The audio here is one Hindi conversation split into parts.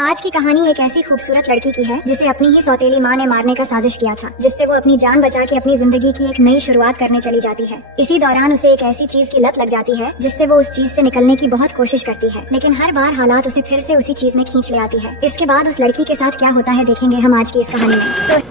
आज की कहानी एक ऐसी खूबसूरत लड़की की है जिसे अपनी ही सौतेली माँ ने मारने का साजिश किया था, जिससे वो अपनी जान बचा के अपनी जिंदगी की एक नई शुरुआत करने चली जाती है। इसी दौरान उसे एक ऐसी चीज की लत लग जाती है जिससे वो उस चीज से निकलने की बहुत कोशिश करती है, लेकिन हर बार हालात उसे फिर से उसी चीज में खींच ले आती है। इसके बाद उस लड़की के साथ क्या होता है देखेंगे हम आज की इस कहानी में।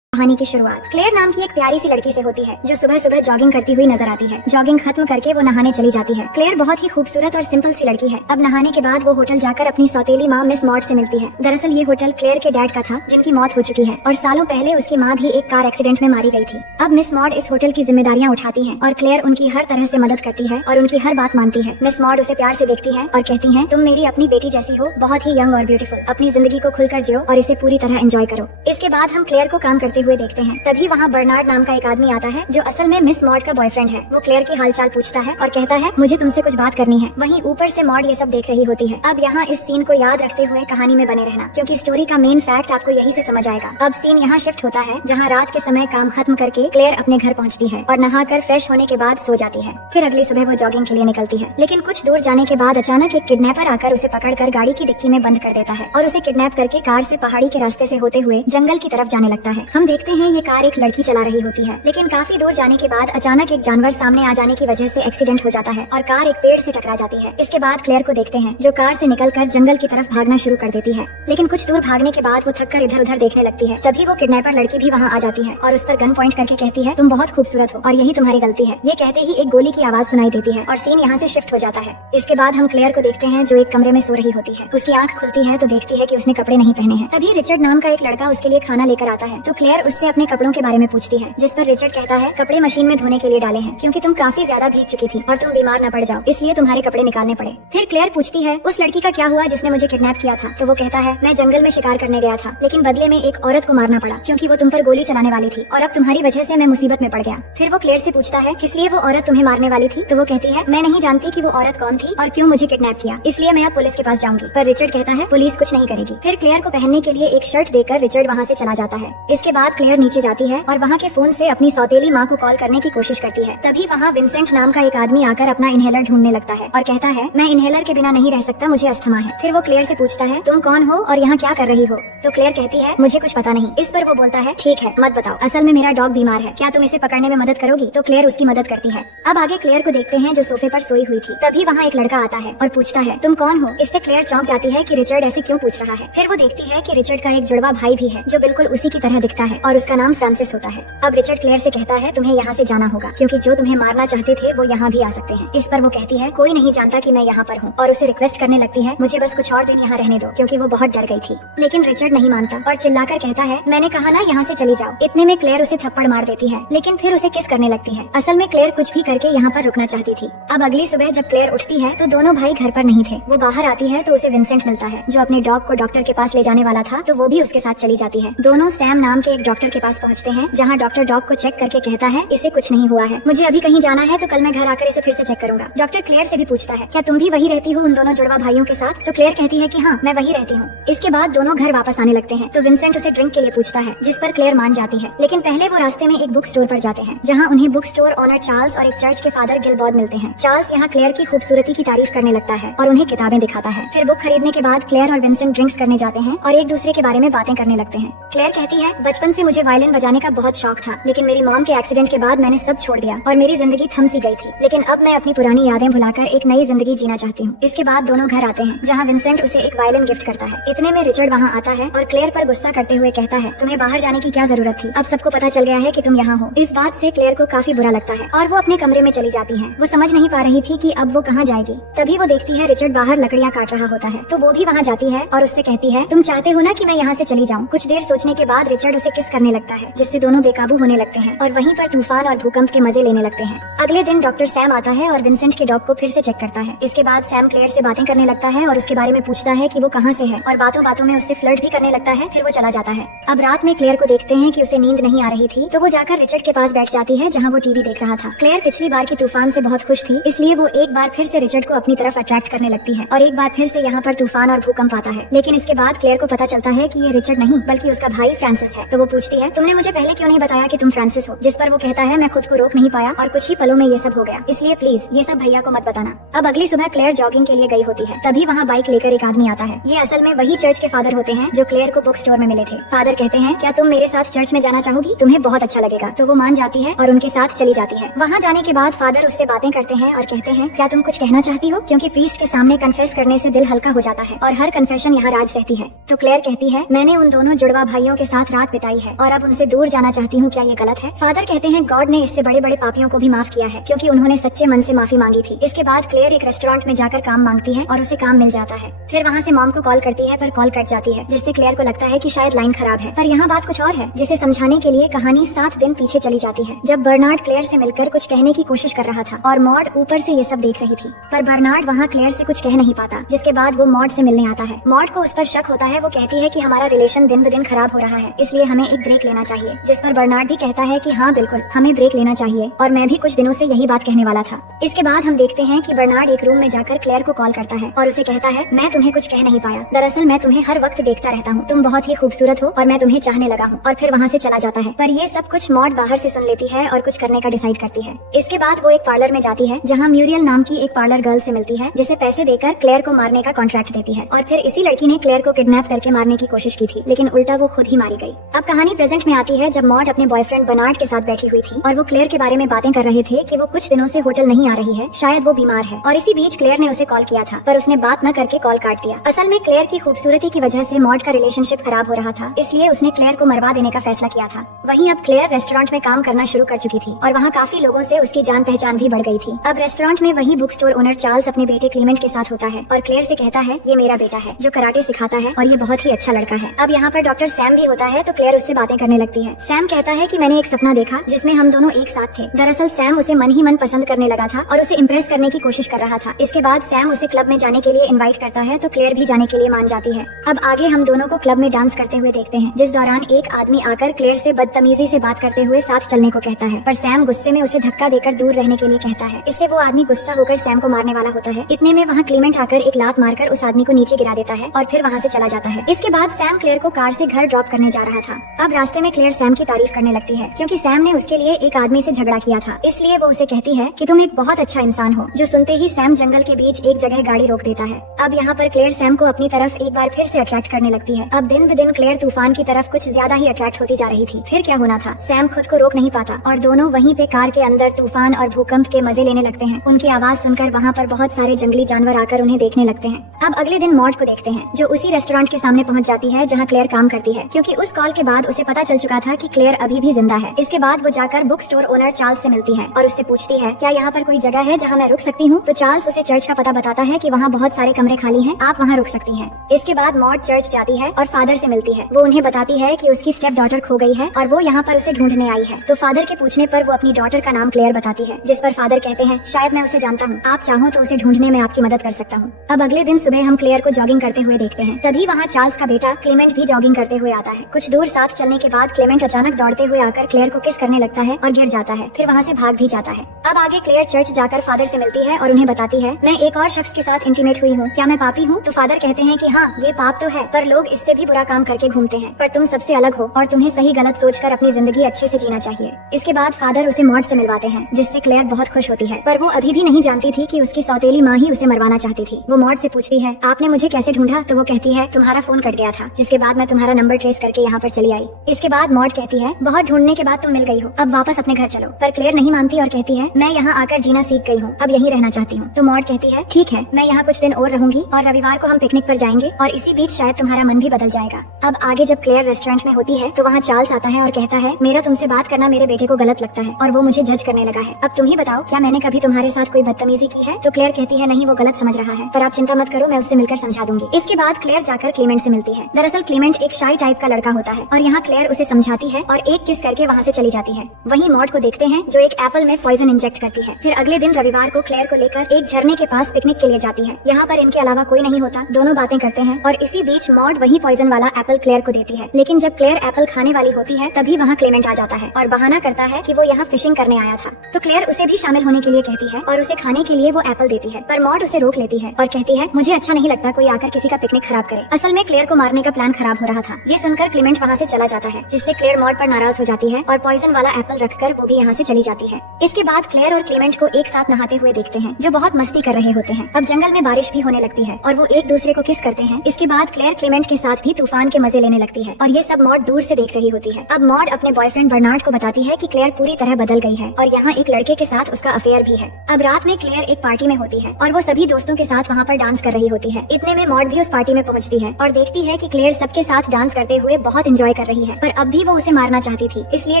कहानी की शुरुआत क्लेयर नाम की एक प्यारी सी लड़की से होती है जो सुबह सुबह जॉगिंग करती हुई नजर आती है। जॉगिंग खत्म करके वो नहाने चली जाती है। क्लेयर बहुत ही खूबसूरत और सिंपल सी लड़की है। अब नहाने के बाद वो होटल जाकर अपनी सौतेली माँ मिस मॉड से मिलती है। दरअसल ये होटल क्लेयर के डैड का था जिनकी मौत हो चुकी है और सालों पहले उसकी माँ भी एक कार एक्सीडेंट में मारी गई थी। अब मिस मॉड इस होटल की जिम्मेदारियाँ उठाती है और क्लेयर उनकी हर तरह से मदद करती है और उनकी हर बात मानती है। मिस मॉड उसे प्यार से देखती है और कहती है, तुम मेरी अपनी बेटी जैसी हो, बहुत ही यंग और ब्यूटीफुल। अपनी जिंदगी को खुलकर जियो और इसे पूरी तरह एंजॉय करो। इसके बाद हम क्लेयर को काम करते हुए देखते हैं। तभी वहाँ बर्नार्ड नाम का एक आदमी आता है जो असल में मिस मॉड का बॉयफ्रेंड है। वो क्लेयर की हालचाल पूछता है और कहता है, मुझे तुमसे कुछ बात करनी है। वहीं ऊपर से मॉड ये सब देख रही होती है। अब यहाँ इस सीन को याद रखते हुए कहानी में बने रहना, क्योंकि स्टोरी का मेन फैक्ट आपको यहीं से समझ आएगा। अब सीन यहाँ शिफ्ट होता है जहाँ रात के समय काम खत्म करके क्लेयर अपने घर पहुँचती है और नहाकर फ्रेश होने के बाद सो जाती है। फिर अगली सुबह वो जॉगिंग के लिए निकलती है, लेकिन कुछ दूर जाने के बाद अचानक एक किडनैपर आकर उसे पकड़कर गाड़ी की डिक्की में बंद कर देता है और उसे किडनैप करके कार से पहाड़ी के रास्ते से होते हुए जंगल की तरफ जाने लगता है। हम देखते हैं ये कार एक लड़की चला रही होती है, लेकिन काफी दूर जाने के बाद अचानक एक जानवर सामने आ जाने की वजह से एक्सीडेंट हो जाता है और कार एक पेड़ से टकरा जाती है। इसके बाद क्लेयर को देखते हैं जो कार से निकलकर जंगल की तरफ भागना शुरू कर देती है, लेकिन कुछ दूर भागने के बाद वो थककर इधर उधर देखने लगती है। तभी वो किडनैपर लड़की भी वहाँ आ जाती है और उस पर गन पॉइंट करके कहती है, तुम बहुत खूबसूरत हो और यही तुम्हारी गलती है। ये कहते ही एक गोली की आवाज सुनाई देती है और सीन यहाँ से शिफ्ट हो जाता है। इसके बाद हम क्लेयर को देखते हैं जो एक कमरे में सो रही होती है। उसकी आंख खुलती है तो देखती है कि उसने कपड़े नहीं पहने हैं। तभी रिचर्ड नाम का एक लड़का उसके लिए खाना लेकर आता है, तो क्लेयर उससे अपने कपड़ों के बारे में पूछती है, जिस पर रिचर्ड कहता है, कपड़े मशीन में धोने के लिए डाले हैं क्योंकि तुम काफी ज्यादा भीग चुकी थी और तुम बीमार न पड़ जाओ, इसलिए तुम्हारे कपड़े निकालने पड़े। फिर क्लेयर पूछती है, उस लड़की का क्या हुआ जिसने मुझे किडनैप किया था? तो वो कहता है, मैं जंगल में शिकार करने गया था, लेकिन बदले में एक औरत को मारना पड़ा क्योंकि वो तुम पर गोली चलाने वाली थी और अब तुम्हारी वजह से मैं मुसीबत में पड़ गया। फिर वो क्लेयर से पूछता है, किस लिए वो औरत तुम्हें मारने वाली थी? तो वो कहती है, मैं नहीं जानती कि वो औरत कौन थी और क्यों मुझे किडनैप किया, इसलिए मैं अब पुलिस के पास जाऊंगी। पर रिचर्ड कहता है, पुलिस कुछ नहीं करेगी। फिर क्लेयर को पहनने के लिए एक शर्ट देकर रिचर्ड वहाँ से चला जाता है। इसके बाद क्लेयर नीचे जाती है और वहाँ के फोन से अपनी सौतेली माँ को कॉल करने की कोशिश करती है। तभी वहाँ विंसेंट नाम का एक आदमी आकर अपना इनहेलर ढूंढने लगता है और कहता है, मैं इनहेलर के बिना नहीं रह सकता, मुझे अस्थमा है। फिर वो क्लेयर से पूछता है, तुम कौन हो और यहाँ क्या कर रही हो? तो क्लेयर कहती है, मुझे कुछ पता नहीं। इस पर वो बोलता है, ठीक है, मत बताओ, असल में मेरा डॉग बीमार है, क्या तुम इसे पकड़ने में मदद करोगी? तो क्लेयर उसकी मदद करती है। अब आगे क्लेयर को देखते हैं जो सोफे पर सोई हुई थी। तभी वहाँ एक लड़का आता है और पूछता है, तुम कौन हो? इससे क्लेयर चौंक जाती है कि रिचर्ड ऐसे क्यों पूछ रहा है। फिर वो देखती है कि रिचर्ड का एक जुड़वा भाई भी है जो बिल्कुल उसी की तरह दिखता है और उसका नाम फ्रांसिस होता है। अब रिचर्ड क्लेयर से कहता है, तुम्हें यहाँ से जाना होगा क्योंकि जो तुम्हें मारना चाहते थे वो यहाँ भी आ सकते हैं। इस पर वो कहती है, कोई नहीं जानता कि मैं यहाँ पर हूँ, और उसे रिक्वेस्ट करने लगती है, मुझे बस कुछ और दिन यहाँ रहने दो, क्योंकि वो बहुत डर गई थी। लेकिन रिचर्ड नहीं मानता और चिल्लाकर कहता है, मैंने कहा ना यहाँ से चली जाओ। इतने में क्लेयर उसे थप्पड़ मार देती है, लेकिन फिर उसे किस करने लगती है। असल में क्लेयर कुछ भी करके यहाँ पर रुकना चाहती थी। अब अगली सुबह जब क्लेयर उठती है तो दोनों भाई घर पर नहीं थे। वो बाहर आती है तो उसे विंसेंट मिलता है जो अपने डॉग को डॉक्टर के पास ले जाने वाला था, तो वो भी उसके साथ चली जाती है। दोनों सैम नाम के एक डॉक्टर के पास पहुँचते हैं जहाँ डॉक्टर डॉग को चेक करके कहता है, इसे कुछ नहीं हुआ है, मुझे अभी कहीं जाना है तो कल मैं घर आकर इसे फिर से चेक करूंगा। डॉक्टर क्लेयर से भी पूछता है, क्या तुम भी वही रहती हो उन दोनों जुड़वा भाइयों के साथ? तो क्लेयर कहती है कि हाँ, मैं वही रहती हूँ। इसके बाद दोनों घर वापस आने लगते हैं तो विंसेंट उसे ड्रिंक के लिए पूछता है, जिस पर क्लेयर मान जाती है। लेकिन पहले वो रास्ते में एक बुक स्टोर पर जाते हैं जहाँ उन्हें बुक स्टोर ओनर चार्ल्स और एक चर्च के फादर गिलबॉर्ड मिलते हैं। चार्ल्स यहाँ क्लेयर की खूबसूरती की तारीफ करने लगता है और उन्हें किताबें दिखाता है। फिर बुक खरीदने के बाद क्लेयर और विंसेंट ड्रिंक्स करने जाते हैं और एक दूसरे के बारे में बातें करने लगते हैं। क्लेयर कहती है, बचपन से मुझे वायलिन बजाने का बहुत शौक था, लेकिन मेरी मॉम के एक्सीडेंट के बाद मैंने सब छोड़ दिया और मेरी जिंदगी थम सी गई थी, लेकिन अब मैं अपनी पुरानी यादें भुलाकर एक नई जिंदगी जीना चाहती हूँ। इसके बाद दोनों घर आते हैं जहाँ विंसेंट उसे एक वायलिन गिफ्ट करता है। इतने में रिचर्ड वहाँ आता है और क्लेयर पर गुस्सा करते हुए कहता है, तुम्हें बाहर जाने की क्या जरूरत थी, अब सबको पता चल गया है कि तुम यहाँ हो। इस बात से क्लेयर को काफी बुरा लगता है और वो अपने कमरे में चली जाती है। वो समझ नहीं पा रही थी कि अब वो कहाँ जाएगी। तभी वो देखती है रिचर्ड बाहर लकड़ियाँ काट रहा होता है, तो वो भी वहाँ जाती है और उससे कहती है, तुम चाहते हो ना कि मैं यहाँ से चली जाऊँ? कुछ देर सोचने के बाद रिचर्ड उसे किस करने लगता है, जिससे दोनों बेकाबू होने लगते हैं और वहीं पर तूफान और भूकंप के मजे लेने लगते हैं। अगले दिन डॉक्टर सैम आता है और विंसेंट के डॉग को फिर से चेक करता है। इसके बाद सैम क्लेयर से बातें करने लगता है और उसके बारे में पूछता है कि वो कहाँ से है और बातों बातों में उससे फ्लर्ट भी करने लगता है। फिर वो चला जाता है। अब रात में क्लेयर को देखते हैं कि उसे नींद नहीं आ रही थी, तो वो जाकर रिचर्ड के पास बैठ जाती है जहाँ वो टीवी देख रहा था। क्लेयर पिछली बार की तूफान से बहुत खुश थी, इसलिए वो एक बार फिर से रिचर्ड को अपनी तरफ अट्रैक्ट करने लगती है और एक बार फिर से यहाँ पर तूफान और भूकंप आता है। लेकिन इसके बाद क्लेयर को पता चलता है कि ये रिचर्ड नहीं बल्कि उसका भाई फ्रांसिस है। तो वो पूछती पूछती है तुमने मुझे पहले क्यों नहीं बताया कि तुम फ्रांसिस हो, जिस पर वो कहता है मैं खुद को रोक नहीं पाया और कुछ ही पलों में ये सब हो गया, इसलिए प्लीज ये सब भैया को मत बताना। अब अगली सुबह क्लेयर जॉगिंग के लिए गई होती है, तभी वहाँ बाइक लेकर एक आदमी आता है। ये असल में वही चर्च के फादर होते हैं जो क्लेयर को बुक स्टोर में मिले थे। फादर कहते हैं क्या तुम मेरे साथ चर्च में जाना चाहोगी, तुम्हें बहुत अच्छा लगेगा। तो वो मान जाती है और उनके साथ चली जाती है। वहाँ जाने के बाद फादर उससे बातें करते हैं और कहते हैं क्या तुम कुछ कहना चाहती हो, क्योंकि प्रीस्ट के सामने कन्फेस करने से दिल हल्का हो जाता है और हर कन्फेशन यहाँ राज रहती है। तो क्लेयर कहती है मैंने उन दोनों जुड़वा भाइयों के साथ रात बिताई है और अब उनसे दूर जाना चाहती हूँ, क्या ये गलत है। फादर कहते हैं गॉड ने इससे बड़े बड़े पापियों को भी माफ किया है क्योंकि उन्होंने सच्चे मन से माफी मांगी थी। इसके बाद क्लेयर एक रेस्टोरेंट में जाकर काम मांगती है और उसे काम मिल जाता है। फिर वहाँ से मॉम को कॉल करती है पर कॉल कट जाती है, जिससे क्लेयर को लगता है कि शायद लाइन खराब है। पर यहाँ बात कुछ और है, जिसे समझाने के लिए कहानी 7 दिन पीछे चली जाती है, जब बर्नार्ड क्लेयर से मिलकर कुछ कहने की कोशिश कर रहा था और मॉड ऊपर से ये सब देख रही थी। पर बर्नार्ड वहाँ क्लेयर से कुछ कह नहीं पाता, जिसके बाद वो मॉड से मिलने आता है। मॉड को उस पर शक होता है। वो कहती है कि हमारा रिलेशन दिन ब दिन खराब हो रहा है, इसलिए हमें एक ब्रेक लेना चाहिए। जिस पर बर्नार्ड भी कहता है कि हाँ बिल्कुल हमें ब्रेक लेना चाहिए और मैं भी कुछ दिनों से यही बात कहने वाला था। इसके बाद हम देखते हैं कि बर्नार्ड एक रूम में जाकर क्लेयर को कॉल करता है और उसे कहता है मैं तुम्हें कुछ कह नहीं पाया, दरअसल मैं तुम्हें हर वक्त देखता रहता हूँ, तुम बहुत ही खूबसूरत हो और मैं तुम्हें चाहने लगा हूँ। और फिर वहाँ से चला जाता है। पर ये सब कुछ मॉड बाहर से सुन लेती है और कुछ करने का डिसाइड करती है। इसके बाद वो एक पार्लर में जाती है जहाँ म्यूरियल नाम की एक पार्लर गर्ल से मिलती है, जिसे पैसे देकर क्लेयर को मारने का कॉन्ट्रैक्ट देती है। और फिर इसी लड़की ने क्लेयर को किडनैप करके मारने की कोशिश की थी, लेकिन उल्टा वो खुद ही मारी गई। अब कहानी प्रेजेंट में आती है जब मॉड अपने बॉयफ्रेंड बर्नार्ड के साथ बैठी हुई थी और वो क्लेयर के बारे में बातें कर रहे थे कि वो कुछ दिनों से होटल नहीं आ रही है, शायद वो बीमार है। और इसी बीच क्लेयर ने उसे कॉल किया था, पर उसने बात न करके कॉल काट दिया। असल में क्लेयर की खूबसूरती की वजह से मॉड का रिलेशनशिप खराब हो रहा था, इसलिए उसने क्लेयर को मरवा देने का फैसला किया था। वहीं अब क्लेयर रेस्टोरेंट में काम करना शुरू कर चुकी थी और वहाँ काफी लोगों से उसकी जान पहचान भी बढ़ गई थी। अब रेस्टोरेंट में वही बुक स्टोर ओनर चार्ल्स अपने बेटे क्लीमेंट के साथ होता है और क्लेयर से कहता है ये मेरा बेटा है जो कराटे सिखाता है और ये बहुत ही अच्छा लड़का है। अब यहाँ पर डॉक्टर सैम भी होता है, तो क्लेयर उससे बातें करने लगती है। सैम कहता है कि मैंने एक सपना देखा जिसमें हम दोनों एक साथ थे। दरअसल सैम उसे मन ही मन पसंद करने लगा था और उसे इम्प्रेस करने की कोशिश कर रहा था। इसके बाद सैम उसे क्लब में जाने के लिए इनवाइट करता है, तो क्लेयर भी जाने के लिए मान जाती है। अब आगे हम दोनों को क्लब में डांस करते हुए देखते हैं, जिस दौरान एक आदमी आकर क्लेयर से बदतमीजी से बात करते हुए साथ चलने को कहता है, पर सैम गुस्से में उसे धक्का देकर दूर रहने के लिए कहता है। इससे वो आदमी गुस्सा होकर सैम को मारने वाला होता है। इतने में वहाँ क्लीमेंट आकर एक लात मारकर उस आदमी को नीचे गिरा देता है और फिर वहाँ से चला जाता है। इसके बाद सैम क्लेयर को कार से घर ड्रॉप करने जा रहा था। अब रास्ते में क्लेयर सैम की तारीफ करने लगती है क्योंकि सैम ने उसके लिए एक आदमी से झगड़ा किया था, इसलिए वो उसे कहती है कि तुम एक बहुत अच्छा इंसान हो। जो सुनते ही सैम जंगल के बीच एक जगह गाड़ी रोक देता है। अब यहाँ पर क्लेयर सैम को अपनी तरफ एक बार फिर से अट्रैक्ट करने लगती है। अब दिन ब दिन क्लेयर तूफान की तरफ कुछ ज्यादा ही अट्रैक्ट होती जा रही थी। फिर क्या होना था, सैम खुद को रोक नहीं पाता और दोनों वहीं पे कार के अंदर तूफान और भूकंप के मजे लेने लगते हैं। उनकी आवाज सुनकर वहाँ पर बहुत सारे जंगली जानवर आकर उन्हें देखने लगते हैं। अब अगले दिन मॉड को देखते हैं, जो उसी रेस्टोरेंट के सामने पहुँच जाती है जहाँ क्लेयर काम करती है, क्योंकि उस कॉल के बाद उसे पता चल चुका था कि क्लेयर अभी भी जिंदा है। इसके बाद वो जाकर बुक स्टोर ओनर चार्ल्स से मिलती है और उससे पूछती है क्या यहाँ पर कोई जगह है जहाँ मैं रुक सकती हूँ। तो चार्ल्स उसे चर्च का पता बताता है कि वहाँ बहुत सारे कमरे खाली हैं, आप वहाँ रुक सकती हैं। इसके बाद मॉड चर्च जाती है और फादर से मिलती है। वो उन्हें बताती है कि उसकी स्टेप डॉटर खो गई है और वो यहाँ पर उसे ढूंढने आई है। तो फादर के पूछने पर वो अपनी डॉटर का नाम क्लेयर बताती है, जिस पर फादर कहते हैं शायद मैं उसे जानता हूँ, आप चाहो तो उसे ढूंढने में आपकी मदद कर सकता हूँ। अब अगले दिन सुबह हम क्लेयर को जॉगिंग करते हुए देखते हैं। तभी वहाँ चार्ल्स का बेटा क्लेमेंट भी जॉगिंग करते हुए आता है। कुछ दूर साथ चलने के बाद क्लेमेंट अचानक दौड़ते हुए आकर क्लेयर को किस करने लगता है और गिर जाता है। फिर वहाँ से भाग भी जाता है। अब आगे क्लेयर चर्च जाकर फादर से मिलती है और उन्हें बताती है मैं एक और शख्स के साथ इंटीमेट हुई हूँ, क्या मैं पापी हूँ। तो फादर कहते हैं कि हाँ ये पाप तो है, पर लोग इससे भी बुरा काम करके घूमते हैं, पर तुम सबसे अलग हो और तुम्हें सही गलत सोचकर अपनी जिंदगी अच्छे से जीना चाहिए। इसके बाद फादर उसे मॉड से मिलवाते हैं, जिससे क्लेयर बहुत खुश होती है, पर वो अभी भी नहीं जानती थी कि उसकी सौतेली माँ ही उसे मरवाना चाहती थी। वो मॉड से पूछती है आपने मुझे कैसे ढूंढा। तो वो कहती है तुम्हारा फोन कट गया था, जिसके बाद मैं तुम्हारा नंबर ट्रेस करके यहाँ पर चली आई। इसके बाद मॉड कहती है बहुत ढूंढने के बाद तुम मिल गई हो, अब वापस अपने घर चलो। पर क्लेयर नहीं मानती और कहती है मैं यहाँ आकर जीना सीख गई हूँ, अब यहीं रहना चाहती हूँ। तो मॉड कहती है ठीक है, मैं यहाँ कुछ दिन और रहूंगी और रविवार को हम पिकनिक पर जाएंगे और इसी बीच शायद तुम्हारा मन भी बदल जाएगा। अब आगे जब क्लेयर रेस्टोरेंट में होती है तो वहाँ चार्ल्स आता है और कहता है मेरा तुमसे बात करना मेरे बेटे को गलत लगता है और वो मुझे जज करने लगा है। अब तुम ही बताओ क्या मैंने कभी तुम्हारे साथ कोई बदतमीजी की है। तो क्लेयर कहती है नहीं, वो गलत समझ रहा है, पर आप चिंता मत करो, मैं उससे मिलकर समझा दूंगी। इसके बाद क्लेयर जाकर क्लेमेंट से मिलती है। दरअसल क्लेमेंट एक शाई टाइप का लड़का होता है और यहाँ क्लेयर उसे समझाती है और एक किस करके वहाँ से चली जाती है। वहीं मॉड को देखते हैं जो एक एप्पल में पॉइजन इंजेक्ट करती है। फिर अगले दिन रविवार को क्लेयर को लेकर एक झरने के पास पिकनिक के लिए जाती है। यहाँ पर इनके अलावा कोई नहीं होता, दोनों बातें करते हैं और इसी बीच मॉड वही पॉइजन वाला एप्पल क्लेयर को देती है। लेकिन जब क्लेयर एप्पल खाने वाली होती है तभी वहाँ क्लेमेंट आ जाता है और बहाना करता है कि वो यहाँ फिशिंग करने आया था। तो क्लेयर उसे भी शामिल होने के लिए कहती है और उसे खाने के लिए वो एप्पल देती है, पर मॉड उसे रोक लेती है और कहती है मुझे अच्छा नहीं लगता कोई आकर किसी का पिकनिक खराब करे। असल में क्लेयर को मारने का प्लान खराब हो रहा था। ये सुनकर क्लेमेंट वहाँ से चला जाता जाता है, जिससे क्लेयर मॉड पर नाराज हो जाती है और पॉइजन वाला एप्पल रखकर वो भी यहाँ से चली जाती है। इसके बाद क्लेयर और क्लेमेंट को एक साथ नहाते हुए देखते हैं, जो बहुत मस्ती कर रहे होते हैं। अब जंगल में बारिश भी होने लगती है और वो एक दूसरे को किस करते हैं। इसके बाद क्लेयर क्लेमेंट के साथ भी तूफान के मजे लेने लगती है और ये सब मॉड दूर से देख रही होती है। अब मॉड अपने बॉयफ्रेंड बर्नार्ड को बताती है कि क्लेयर पूरी तरह बदल गई है और यहाँ एक लड़के के साथ उसका अफेयर भी है। अब रात में क्लेयर एक पार्टी में होती है और वो सभी दोस्तों के साथ वहाँ पर डांस कर रही होती है। इतने में मॉड भी उस पार्टी में पहुँचती है और देखती है कि क्लेयर सबके साथ डांस करते हुए बहुत एंजॉय कर रही है, पर अब भी वो उसे मारना चाहती थी, इसलिए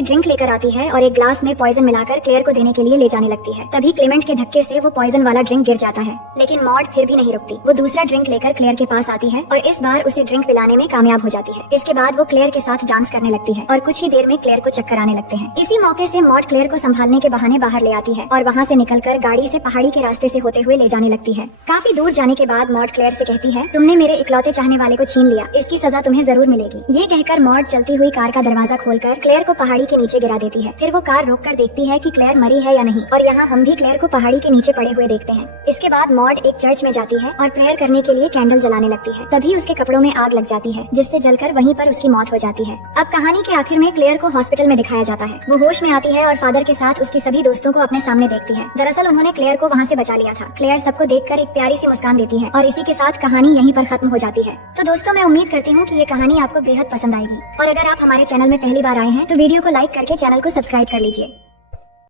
ड्रिंक लेकर आती है और एक ग्लास में पॉइजन मिलाकर क्लेयर को देने के लिए ले जाने लगती है। तभी क्लेमेंट के धक्के से वो पॉइजन वाला ड्रिंक गिर जाता है, लेकिन मॉड फिर भी नहीं रुकती। वो दूसरा ड्रिंक लेकर क्लेयर के पास आती है और इस बार उसे ड्रिंक पिलाने में कामयाब हो जाती है। इसके बाद वो क्लेयर के साथ डांस करने लगती है और कुछ ही देर में क्लेयर को चक्कर आने लगते हैं। इसी मौके से मॉड क्लेयर को संभालने के बहाने बाहर ले आती है और वहाँ से निकलकर गाड़ी से पहाड़ी के रास्ते से होते हुए ले जाने लगती है। काफी दूर जाने के बाद मॉड क्लेयर से कहती है, तुमने मेरे इकलौते चाहने वाले को छीन लिया, इसकी सजा तुम्हें जरूर मिलेगी। ये कहकर मॉड चलती हुई कार का दरवाजा खोलकर क्लेयर को पहाड़ी के नीचे गिरा देती है। फिर वो कार रोककर देखती है कि क्लेयर मरी है या नहीं, और यहाँ हम भी क्लेयर को पहाड़ी के नीचे पड़े हुए देखते हैं। इसके बाद मॉड एक चर्च में जाती है और प्रेयर करने के लिए कैंडल जलाने लगती है। तभी उसके कपड़ों में आग लग जाती है, जिससे जलकर वहीं पर उसकी मौत हो जाती है। अब कहानी के आखिर में क्लेयर को हॉस्पिटल में दिखाया जाता है। वो होश में आती है और फादर के साथ उसकी सभी दोस्तों को अपने सामने देखती है। दरअसल उन्होंने क्लेयर को वहाँ से बचा लिया था। क्लेयर सबको देखकर एक प्यारी सी मुस्कान देती है और इसी के साथ कहानी यहीं पर खत्म हो जाती है। तो दोस्तों, मैं उम्मीद करती हूँ कि ये कहानी आपको बेहद पसंद आएगी और अगर आप हमारे चैनल में पहली बार आए हैं तो वीडियो को लाइक करके चैनल को सब्सक्राइब कर लीजिए।